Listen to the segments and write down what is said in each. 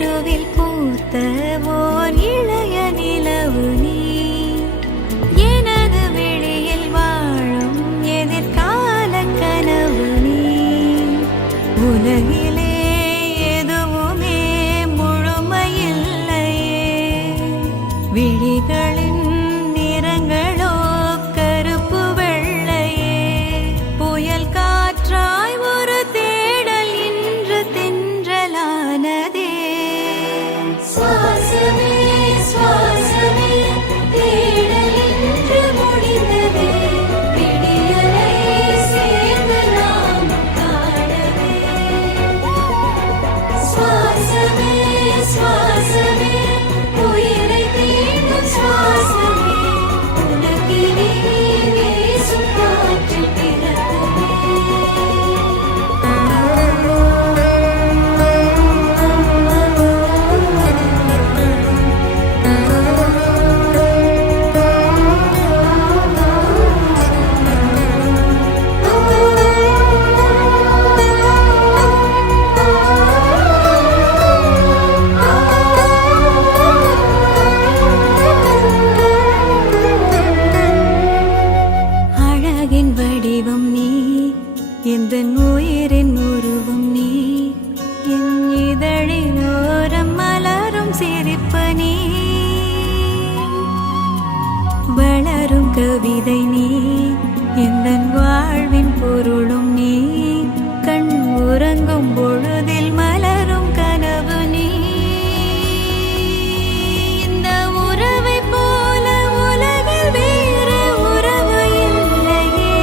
கருவில் பூத்த ஓர் இளைய நிலவு நீ எனது வெளியில் வாழும் எதிர்கால கனவு நீ உலகிலே எதுவுமே முழுமையில்லையே விழிகளின் நிறங்களோ கருப்பு வெள்ளையே புயல் காற்றாய் ஒரு தேடல் இன்று தென்றலானதே சுவாசமே சுவாசமே தேடல் இன்று முடிந்ததே விடியலை சேர்ந்து நாம் காணவே சுவாசமே சுவாசமே உயிரை தீண்டும் சுவாசமே உனக்கினி வீசும் காற்றில் அழகின் வடிவம் நீ எந்தன் உயிரின் உருவம் நீ என் இதழில் ஓரம் மலரும் சிரிப்பு நீ வளரும் கவிதை நீ எந்தன் வாழ்வின் பொருளும் நீ கண் உறங்கும் பொழுதில் மலரும் கனவு நீ இந்த உறவை போல உலகில் வேறு உறவு இல்லையே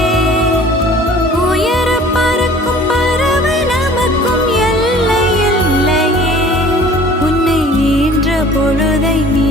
உயர பறக்கும் பறவை நமக்கும் எல்லை இல்லையே உன்னை ஈன்ற பொழுதை நீ